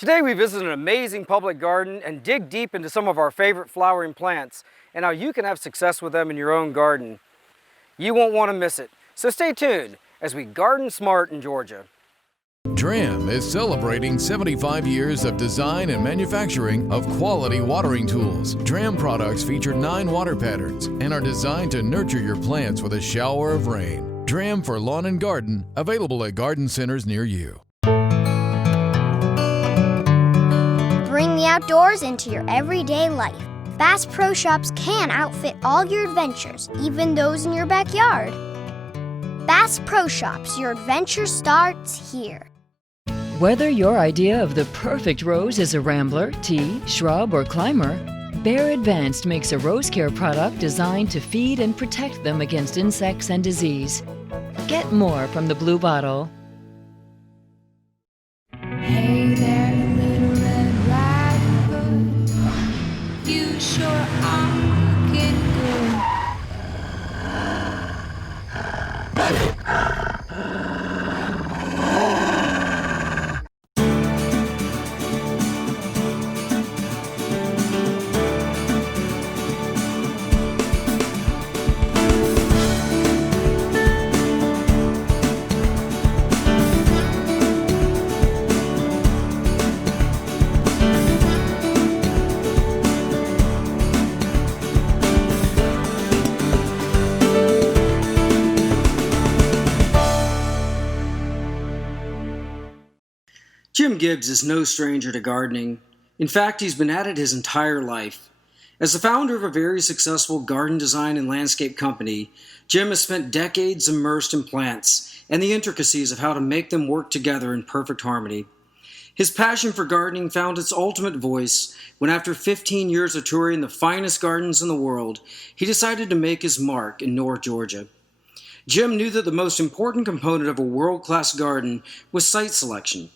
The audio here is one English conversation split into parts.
Today we visit an amazing public garden and dig deep into some of our favorite flowering plants and how you can have success with them in your own garden. You won't want to miss it, so stay tuned as we garden smart in Georgia. DRAM is celebrating 75 years of design and manufacturing of quality watering tools. DRAM products feature 9 water patterns and are designed to nurture your plants with a shower of rain. DRAM for lawn and garden, available at garden centers near you. Bring the outdoors into your everyday life. Bass Pro Shops can outfit all your adventures, even those in your backyard. Bass Pro Shops, your adventure starts here. Whether your idea of the perfect rose is a rambler, tea, shrub, or climber, Bear Advanced makes a rose care product designed to feed and protect them against insects and disease. Get more from the blue bottle. Hey there, little red blackbird. You sure are looking good. Jim Gibbs is no stranger to gardening. In fact, he's been at it his entire life. As the founder of a very successful garden design and landscape company, Jim has spent decades immersed in plants and the intricacies of how to make them work together in perfect harmony. His passion for gardening found its ultimate voice when, after 15 years of touring the finest gardens in the world, he decided to make his mark in North Georgia. Jim knew that the most important component of a world-class garden was site selection.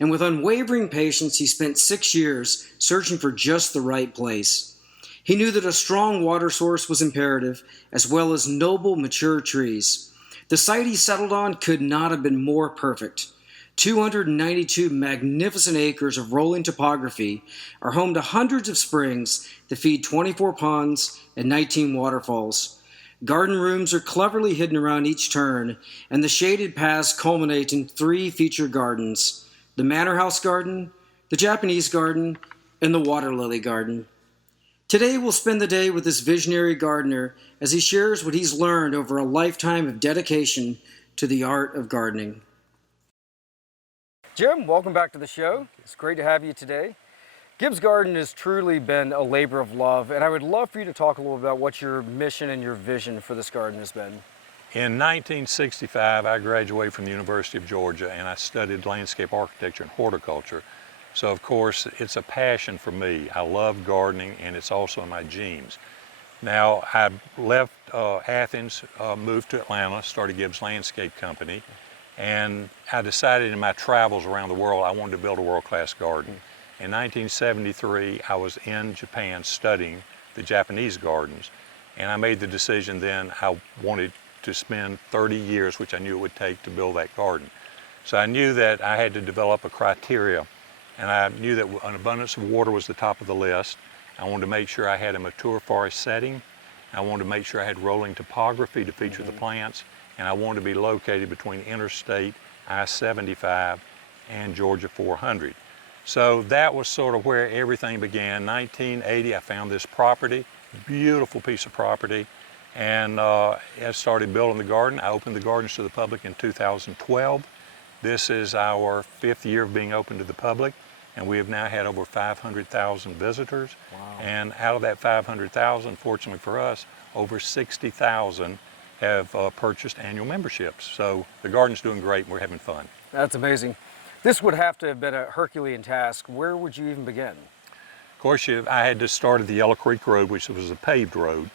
And with unwavering patience, he spent 6 years searching for just the right place. He knew that a strong water source was imperative, as well as noble, mature trees. The site he settled on could not have been more perfect. 292 magnificent acres of rolling topography are home to hundreds of springs that feed 24 ponds and 19 waterfalls. Garden rooms are cleverly hidden around each turn, and the shaded paths culminate in 3 featured gardens: the Manor House Garden, the Japanese Garden, and the Water Lily Garden. Today we'll spend the day with this visionary gardener as he shares what he's learned over a lifetime of dedication to the art of gardening. Jim, welcome back to the show. It's great to have you today. Gibbs Garden has truly been a labor of love, and I would love for you to talk a little about what your mission and your vision for this garden has been. In 1965, I graduated from the University of Georgia and I studied landscape architecture and horticulture. So of course, it's a passion for me. I love gardening and it's also in my genes. Now, I left Athens, moved to Atlanta, started Gibbs Landscape Company, and I decided in my travels around the world I wanted to build a world-class garden. In 1973, I was in Japan studying the Japanese gardens, and I made the decision then I wanted to spend 30 years, which I knew it would take to build that garden. So I knew that I had to develop a criteria, and I knew that an abundance of water was the top of the list. I wanted to make sure I had a mature forest setting. I wanted to make sure I had rolling topography to feature the plants, and I wanted to be located between Interstate I-75 and Georgia 400. So that was sort of where everything began. 1980, I found this property, beautiful piece of property, and I started building the garden. I opened the gardens to the public in 2012. This is our 5th year of being open to the public, and we have now had over 500,000 visitors. Wow. And out of that 500,000, fortunately for us, over 60,000 have purchased annual memberships. So the garden's doing great and we're having fun. That's amazing. This would have to have been a Herculean task. Where would you even begin? Of course, I had to start at the Yellow Creek Road, which was a paved road,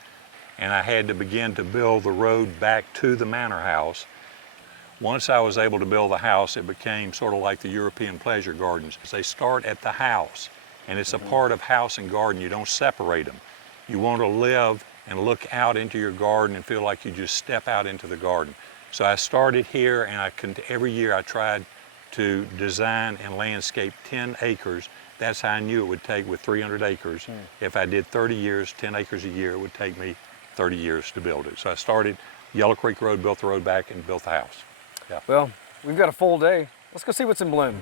and I had to begin to build the road back to the manor house. Once I was able to build the house, it became sort of like the European pleasure gardens. They start at the house, and it's a part of house and garden. You don't separate them. You want to live and look out into your garden and feel like you just step out into the garden. So I started here, and every year I tried to design and landscape 10 acres. That's how I knew it would take with 300 acres. If I did 30 years, 10 acres a year, it would take me 30 years to build it. So I started Yellow Creek Road, built the road back, and built the house. Yeah. Well, we've got a full day. Let's go see what's in bloom.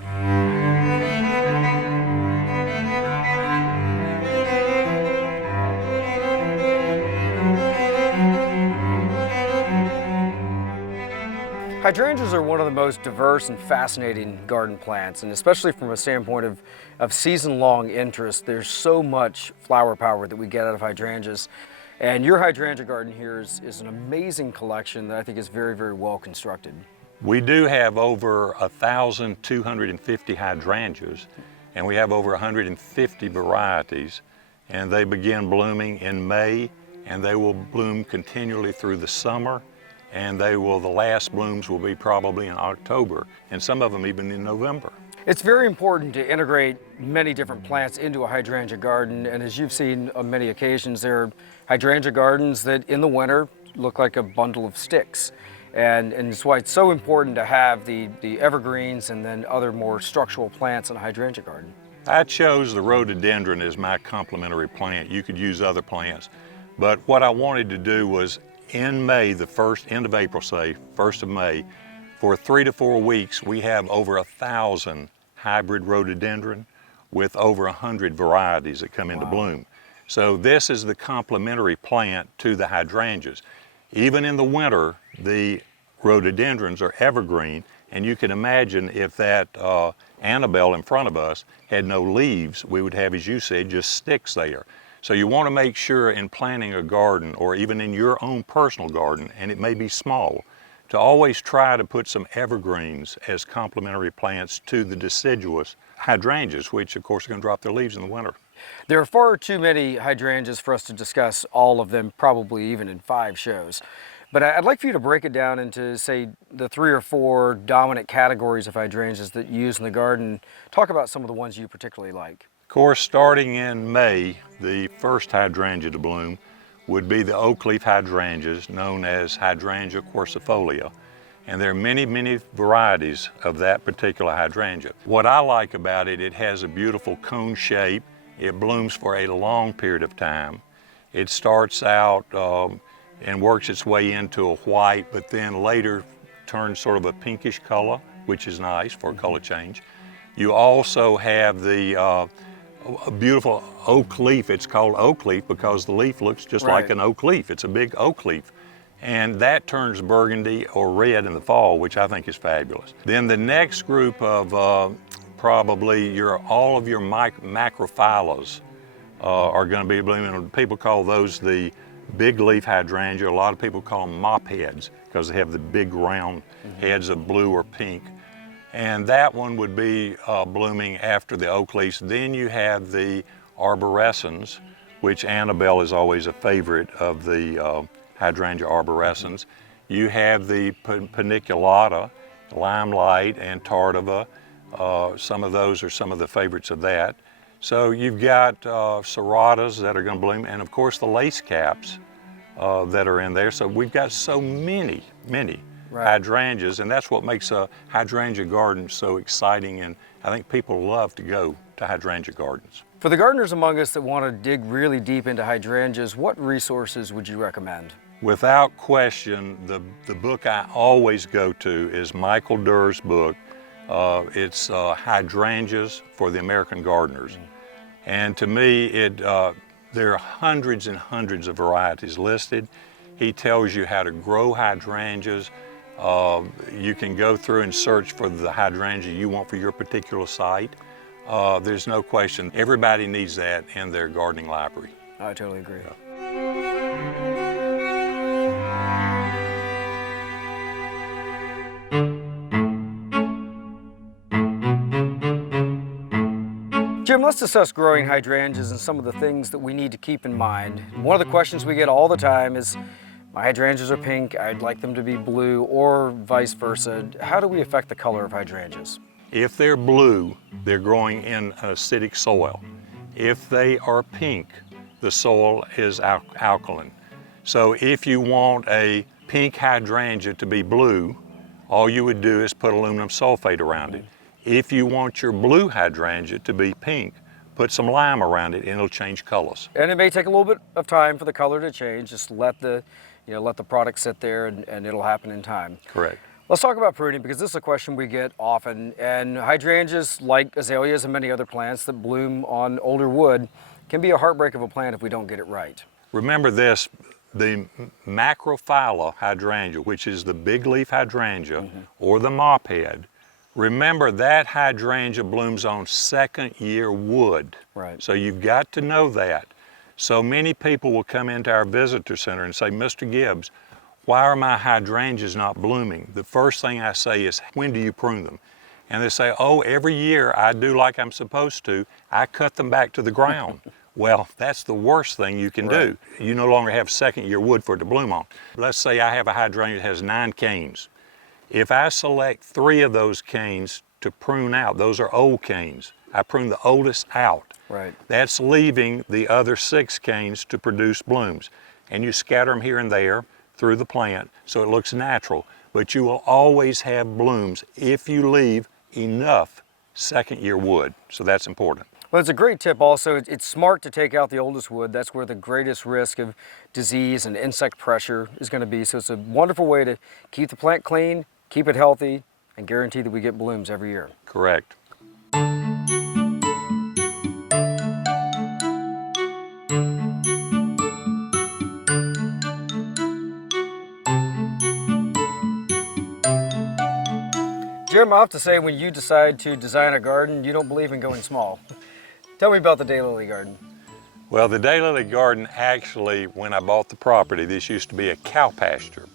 Hydrangeas are one of the most diverse and fascinating garden plants, and especially from a standpoint of season-long interest. There's so much flower power that we get out of hydrangeas. And your hydrangea garden here is an amazing collection that I think is very, very well constructed. We do have over 1,250 hydrangeas, and we have over 150 varieties, and they begin blooming in May, and they will bloom continually through the summer, and the last blooms will be probably in October, and some of them even in November. It's very important to integrate many different plants into a hydrangea garden, and as you've seen on many occasions, there are hydrangea gardens that in the winter look like a bundle of sticks. And it's why it's so important to have the evergreens and then other more structural plants in a hydrangea garden. I chose the rhododendron as my complementary plant. You could use other plants, but what I wanted to do was in May, end of April, say, 1st of May, for 3 to 4 weeks, we have over 1,000 hybrid rhododendron with over 100 varieties that come into bloom. So this is the complementary plant to the hydrangeas. Even in the winter, the rhododendrons are evergreen, and you can imagine if that Annabelle in front of us had no leaves, we would have, as you said, just sticks there. So you want to make sure in planting a garden, or even in your own personal garden, and it may be small, to always try to put some evergreens as complementary plants to the deciduous hydrangeas, which of course are going to drop their leaves in the winter. There are far too many hydrangeas for us to discuss all of them, probably even in 5 shows. But I'd like for you to break it down into, say, the 3 or 4 dominant categories of hydrangeas that you use in the garden. Talk about some of the ones you particularly like. Of course, starting in May, the first hydrangea to bloom would be the oak leaf hydrangeas, known as Hydrangea quercifolia. And there are many, many varieties of that particular hydrangea. What I like about it, it has a beautiful cone shape. It blooms for a long period of time. It starts out and works its way into a white, but then later turns sort of a pinkish color, which is nice for a color change. You also have the a beautiful oak leaf. It's called oak leaf because the leaf looks just like an oak leaf. It's a big oak leaf. And that turns burgundy or red in the fall, which I think is fabulous. Then the next group of probably all of your macrophyllus are going to be blooming. People call those the big leaf hydrangea. A lot of people call them mop heads because they have the big round heads of blue or pink. And that one would be blooming after the oak leaves. Then you have the arborescens, which Annabelle is always a favorite of the hydrangea arborescens. You have the paniculata, limelight, and tardiva. Some of those are some of the favorites of that. So you've got serratas that are going to bloom, and of course the lace caps that are in there. So we've got so many hydrangeas, and that's what makes a hydrangea garden so exciting, and I think people love to go to hydrangea gardens. For the gardeners among us that want to dig really deep into hydrangeas, what resources would you recommend? Without question, the book I always go to is Michael Durr's book. It's Hydrangeas for the American Gardeners. And to me, there are hundreds and hundreds of varieties listed. He tells you how to grow hydrangeas. You can go through and search for the hydrangea you want for your particular site. There's no question. Everybody needs that in their gardening library. I totally agree. Jim, let's discuss growing hydrangeas and some of the things that we need to keep in mind. One of the questions we get all the time is, my hydrangeas are pink, I'd like them to be blue, or vice versa. How do we affect the color of hydrangeas? If they're blue, they're growing in acidic soil. If they are pink, the soil is alkaline. So if you want a pink hydrangea to be blue, all you would do is put aluminum sulfate around it. If you want your blue hydrangea to be pink, put some lime around it and it'll change colors. And it may take a little bit of time for the color to change. Just let the product sit there and it'll happen in time. Correct. Let's talk about pruning, because this is a question we get often. And hydrangeas, like azaleas and many other plants that bloom on older wood, can be a heartbreak of a plant if we don't get it right. Remember this, the macrophylla hydrangea, which is the big leaf hydrangea or the mop head, remember that hydrangea blooms on second year wood. Right. So you've got to know that. So many people will come into our visitor center and say, Mr. Gibbs, why are my hydrangeas not blooming? The first thing I say is, when do you prune them? And they say, oh, every year I do like I'm supposed to. I cut them back to the ground. Well, that's the worst thing you can do. You no longer have second year wood for it to bloom on. Let's say I have a hydrangea that has 9 canes. If I select 3 of those canes to prune out, those are old canes. I prune the oldest out. Right. That's leaving the other 6 canes to produce blooms. And you scatter them here and there through the plant so it looks natural. But you will always have blooms if you leave enough second year wood. So that's important. Well, it's a great tip also. It's smart to take out the oldest wood. That's where the greatest risk of disease and insect pressure is going to be. So it's a wonderful way to keep the plant clean, keep it healthy, and guarantee that we get blooms every year. Correct. Jim, I have to say, when you decide to design a garden, you don't believe in going small. Tell me about the Daylily Garden. Well, the Daylily Garden, actually, when I bought the property, this used to be a cow pasture.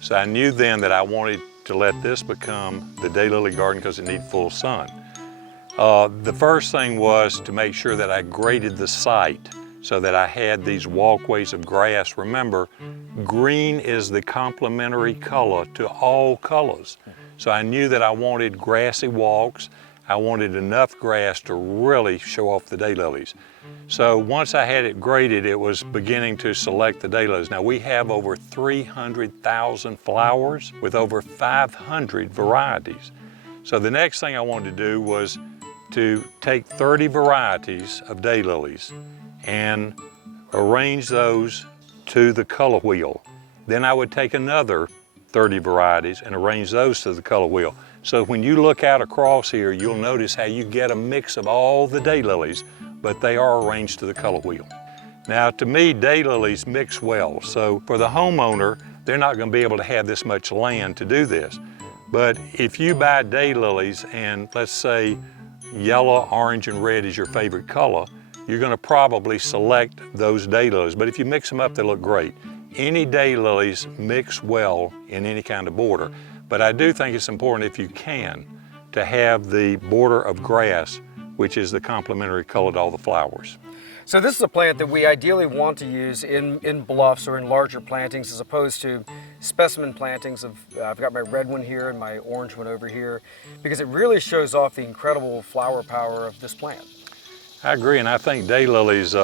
So I knew then that I wanted to let this become the Daylily Garden because it needed full sun. The first thing was to make sure that I graded the site so that I had these walkways of grass. Remember, green is the complementary color to all colors. So I knew that I wanted grassy walks. I wanted enough grass to really show off the daylilies. So once I had it graded, it was beginning to select the daylilies. Now we have over 300,000 flowers with over 500 varieties. So the next thing I wanted to do was to take 30 varieties of daylilies and arrange those to the color wheel. Then I would take another 30 varieties and arrange those to the color wheel. So when you look out across here, you'll notice how you get a mix of all the daylilies, but they are arranged to the color wheel. Now to me, daylilies mix well. So for the homeowner, they're not going to be able to have this much land to do this. But if you buy daylilies and let's say yellow, orange, and red is your favorite color, you're going to probably select those daylilies. But if you mix them up, they look great. Any daylilies mix well in any kind of border. But I do think it's important, if you can, to have the border of grass, which is the complementary color to all the flowers. So this is a plant that we ideally want to use in bluffs or in larger plantings as opposed to specimen plantings of, I've got my red one here and my orange one over here, because it really shows off the incredible flower power of this plant. I agree, and I think daylilies,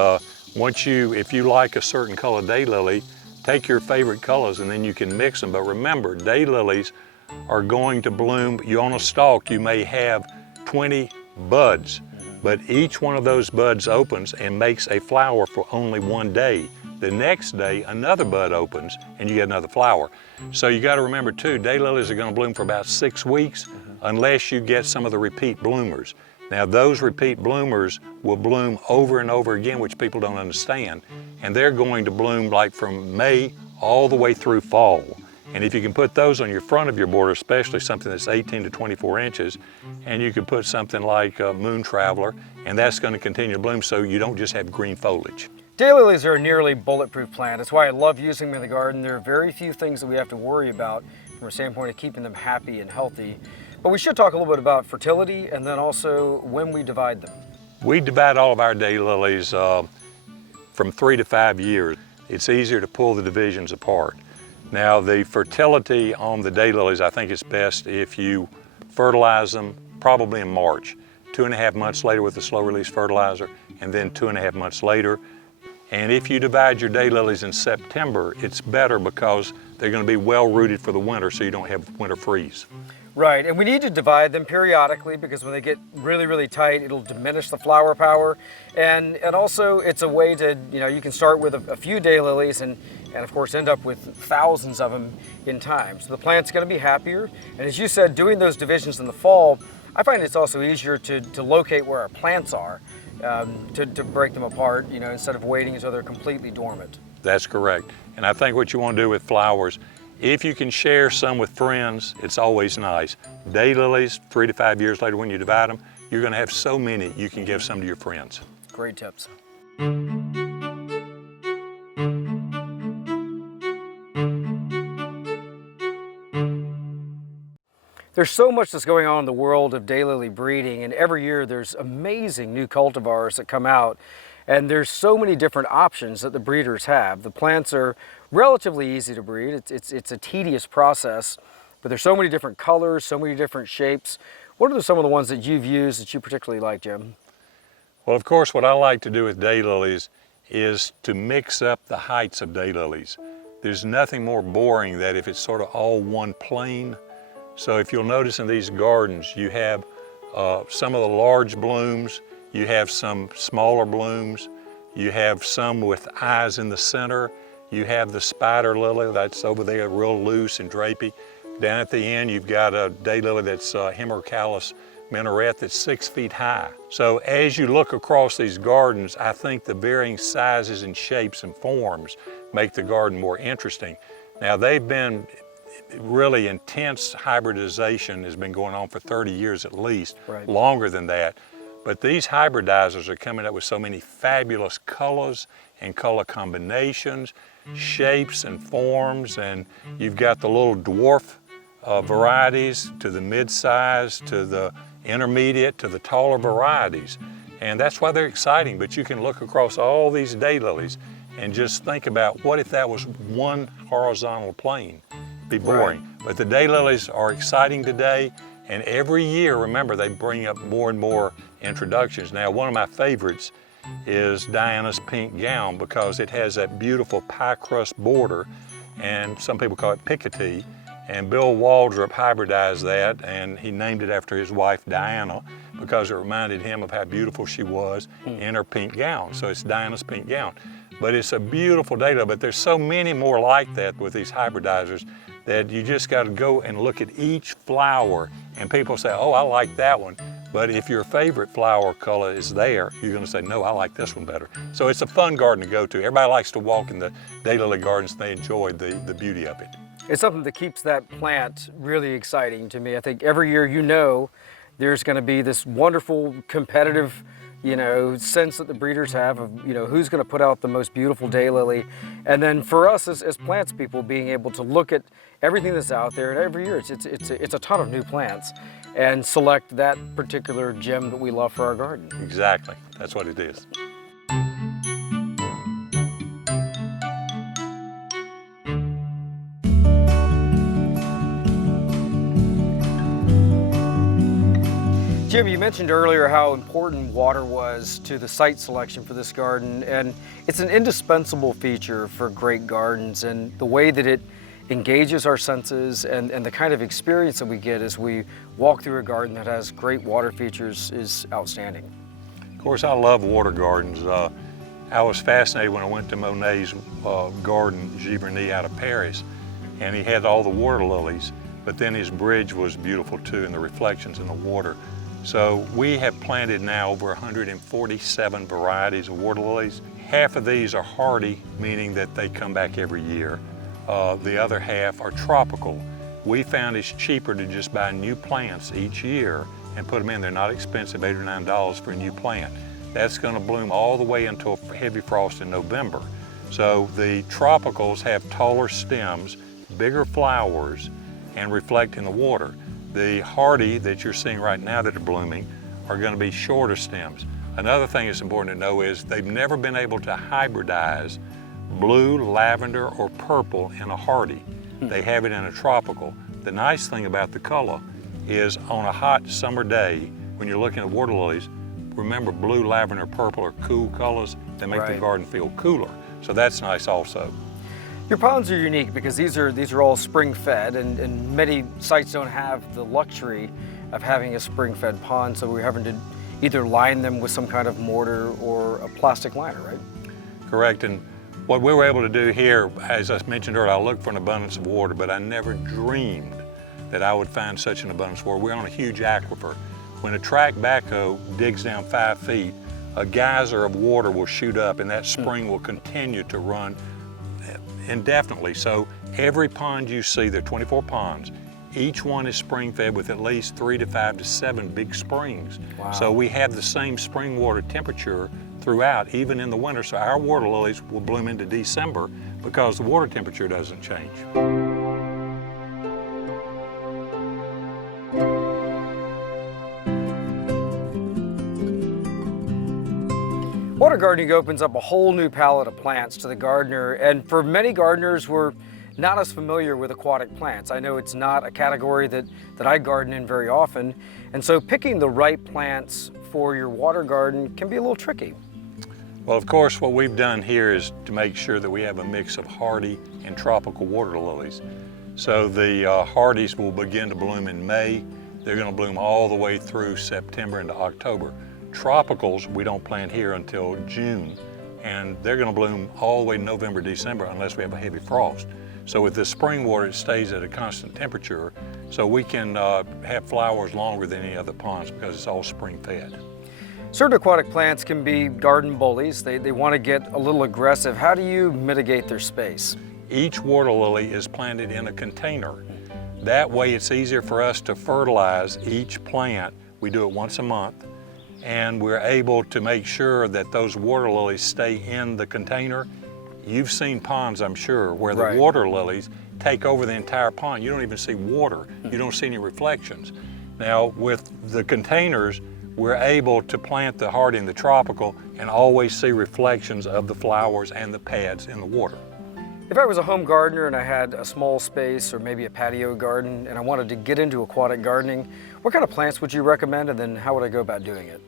if you like a certain color daylily, take your favorite colors and then you can mix them. But remember, daylilies are going to bloom. You on a stalk, you may have 20 buds, but each one of those buds opens and makes a flower for only one day. The next day, another bud opens and you get another flower. So you got to remember too, daylilies are going to bloom for about 6 weeks unless you get some of the repeat bloomers. Now those repeat bloomers will bloom over and over again, which people don't understand. And they're going to bloom like from May all the way through fall. And if you can put those on your front of your border, especially something that's 18 to 24 inches, and you can put something like Moon Traveler, and that's going to continue to bloom so you don't just have green foliage. Daylilies are a nearly bulletproof plant. That's why I love using them in the garden. There are very few things that we have to worry about from a standpoint of keeping them happy and healthy. But we should talk a little bit about fertility and then also when we divide them. We divide all of our daylilies from 3 to 5 years. It's easier to pull the divisions apart. Now the fertility on the daylilies, I think it's best if you fertilize them probably in March. 2.5 months later with a slow release fertilizer, and then 2.5 months later. And if you divide your daylilies in September, it's better because they're going to be well rooted for the winter so you don't have winter freeze. Right, and we need to divide them periodically because when they get really, really tight, it'll diminish the flower power. And also it's a way to, you can start with a few daylilies and of course end up with thousands of them in time. So the plant's gonna be happier. And as you said, doing those divisions in the fall, I find it's also easier to locate where our plants are, to break them apart, instead of waiting until they're completely dormant. That's correct. And I think what you want to do with flowers, if you can share some with friends, it's always nice. Daylilies, 3 to 5 years later when you divide them, you're going to have so many you can give some to your friends. Great tips. There's so much that's going on in the world of daylily breeding, and every year there's amazing new cultivars that come out, and there's so many different options that the breeders have. The plants are relatively easy to breed. It's a tedious process, but there's so many different colors, so many different shapes. What are some of the ones that you've used that you particularly like, Jim? Well, of course, what I like to do with daylilies is to mix up the heights of daylilies. There's nothing more boring than if it's sort of all one plane. So if you'll notice in these gardens, you have some of the large blooms, you have some smaller blooms, you have some with eyes in the center, you have the spider lily that's over there real loose and drapey. Down at the end, you've got a daylily that's hemerocallis minaret that's 6 feet high. So as you look across these gardens, I think the varying sizes and shapes and forms make the garden more interesting. Now they've been really intense hybridization has been going on for 30 years at least, right. Longer than that. But these hybridizers are coming up with so many fabulous colors and color combinations, shapes and forms, and you've got the little dwarf varieties to the mid-size, to the intermediate, to the taller varieties. And that's why they're exciting, but you can look across all these daylilies and just think about what if that was one horizontal plane? Be boring. Right. But the daylilies are exciting today, and every year, remember, they bring up more and more introductions. Now, one of my favorites is Diana's pink gown because it has that beautiful pie crust border, and some people call it picotee, and Bill Waldrop hybridized that, and he named it after his wife Diana because it reminded him of how beautiful she was in her pink gown. So it's Diana's pink gown. But it's a beautiful daylily, but there's so many more like that with these hybridizers that you just got to go and look at each flower, and people say, oh, I like that one. But if your favorite flower color is there, you're going to say, no, I like this one better. So it's a fun garden to go to. Everybody likes to walk in the daylily gardens. They enjoy the beauty of it. It's something that keeps that plant really exciting to me. I think every year there's going to be this wonderful competitive sense that the breeders have of, who's going to put out the most beautiful daylily. And then for us as plants people, being able to look at everything that's out there, and every year it's a ton of new plants, and select that particular gem that we love for our garden. Exactly, that's what it is. Jim, you mentioned earlier how important water was to the site selection for this garden, and it's an indispensable feature for great gardens, and the way that it engages our senses and the kind of experience that we get as we walk through a garden that has great water features is outstanding. Of course, I love water gardens. I was fascinated when I went to Monet's garden, Gibbs out of Paris, and he had all the water lilies, but then his bridge was beautiful too, and the reflections in the water. So we have planted now over 147 varieties of water lilies. Half of these are hardy, meaning that they come back every year. The other half are tropical. We found it's cheaper to just buy new plants each year and put them in. They're not expensive, $8 or $9 for a new plant. That's going to bloom all the way until heavy frost in November. So the tropicals have taller stems, bigger flowers, and reflect in the water. The hardy that you're seeing right now that are blooming are going to be shorter stems. Another thing that's important to know is they've never been able to hybridize blue, lavender, or purple in a hardy. They have it in a tropical. The nice thing about the color is on a hot summer day, when you're looking at water lilies, remember blue, lavender, purple are cool colors. They make the garden feel cooler. So that's nice also. Your ponds are unique because these are all spring-fed, and many sites don't have the luxury of having a spring-fed pond, so we're having to either line them with some kind of mortar or a plastic liner, right? Correct, and what we were able to do here, as I mentioned earlier, I looked for an abundance of water, but I never dreamed that I would find such an abundance of water. We're on a huge aquifer. When a track backhoe digs down 5 feet, a geyser of water will shoot up, and that spring will continue to run indefinitely. So every pond you see, there are 24 ponds, each one is spring fed with at least 3 to 5 to 7 big springs. Wow. So we have the same spring water temperature throughout, even in the winter. So our water lilies will bloom into December because the water temperature doesn't change. Water gardening opens up a whole new palette of plants to the gardener, and for many gardeners, we're not as familiar with aquatic plants. I know it's not a category that I garden in very often, and so picking the right plants for your water garden can be a little tricky. Well, of course, what we've done here is to make sure that we have a mix of hardy and tropical water lilies. So the hardies will begin to bloom in May. They're going to bloom all the way through September into October. Tropicals we don't plant here until June, and they're going to bloom all the way November, December unless we have a heavy frost. So with the spring water, it stays at a constant temperature, so we can have flowers longer than any other ponds because it's all spring fed. Certain aquatic plants can be garden bullies. They want to get a little aggressive. How do you mitigate their space? Each water lily is planted in a container. That way it's easier for us to fertilize each plant. We do it once a month, and we're able to make sure that those water lilies stay in the container. You've seen ponds, I'm sure, where the water lilies take over the entire pond. You don't even see water. You don't see any reflections. Now, with the containers, we're able to plant the hardy and the tropical and always see reflections of the flowers and the pads in the water. If I was a home gardener and I had a small space or maybe a patio garden and I wanted to get into aquatic gardening, what kind of plants would you recommend, and then how would I go about doing it?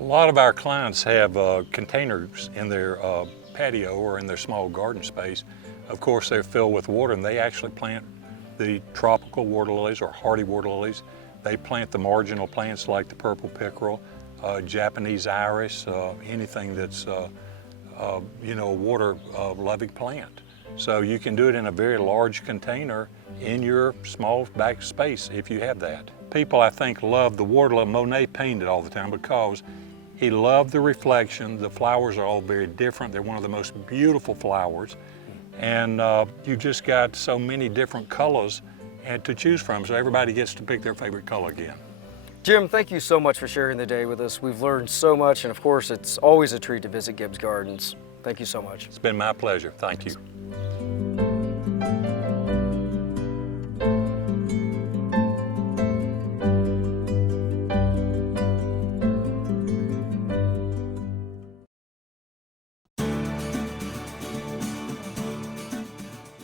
A lot of our clients have containers in their patio or in their small garden space. Of course, they're filled with water, and they actually plant the tropical water lilies or hardy water lilies. They plant the marginal plants like the purple pickerel, Japanese iris, anything that's a water-loving plant. So you can do it in a very large container in your small back space if you have that. People, I think, love the water lily. Monet painted all the time because he loved the reflection. The flowers are all very different. They're one of the most beautiful flowers. And you just got so many different colors to choose from, so everybody gets to pick their favorite color again. Jim, thank you so much for sharing the day with us. We've learned so much, and of course, it's always a treat to visit Gibbs Gardens. Thank you so much. It's been my pleasure. Thank you.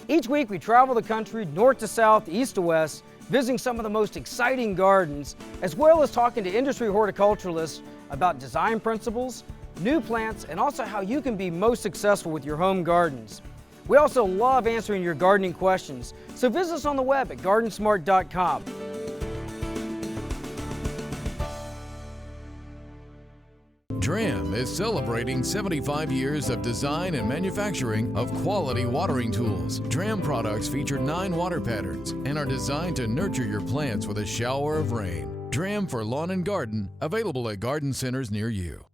Each week we travel the country north to south, east to west, visiting some of the most exciting gardens, as well as talking to industry horticulturalists about design principles, new plants, and also how you can be most successful with your home gardens. We also love answering your gardening questions, so visit us on the web at GardenSMART.com. DRAM is celebrating 75 years of design and manufacturing of quality watering tools. DRAM products feature 9 water patterns and are designed to nurture your plants with a shower of rain. DRAM for lawn and garden, available at garden centers near you.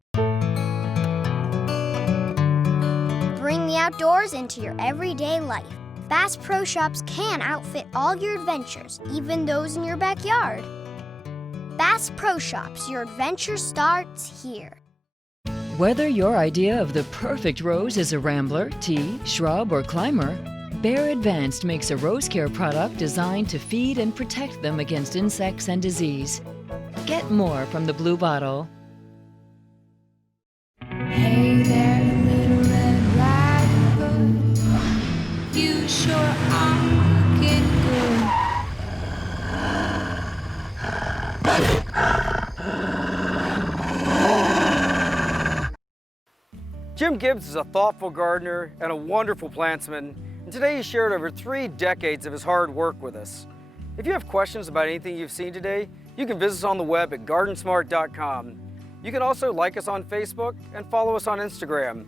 Bring the outdoors into your everyday life. Bass Pro Shops can outfit all your adventures, even those in your backyard. Bass Pro Shops, your adventure starts here. Whether your idea of the perfect rose is a rambler, tea, shrub, or climber, Bear Advanced makes a rose care product designed to feed and protect them against insects and disease. Get more from the blue bottle. Hey there, little Red Riding Hood. You sure are looking good. Jim Gibbs is a thoughtful gardener and a wonderful plantsman, And today he shared over 3 decades of his hard work with us. If you have questions about anything you've seen today, you can visit us on the web at GardenSMART.com. You can also like us on Facebook and follow us on Instagram.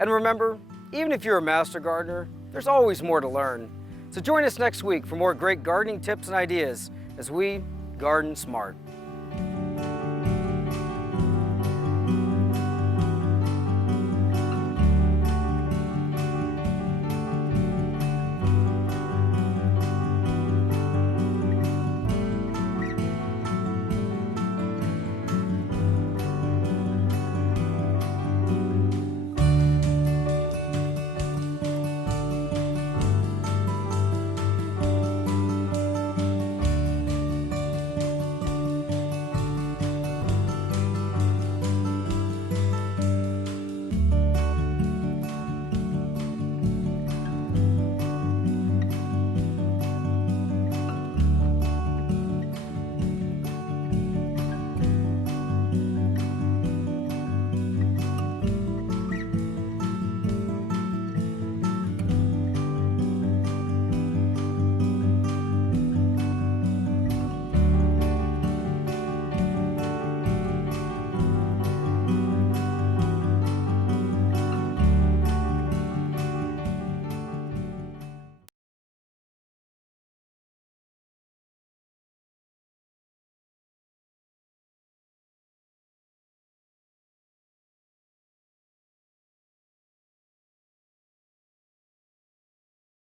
And remember, even if you're a master gardener, there's always more to learn. So join us next week for more great gardening tips and ideas as we garden smart.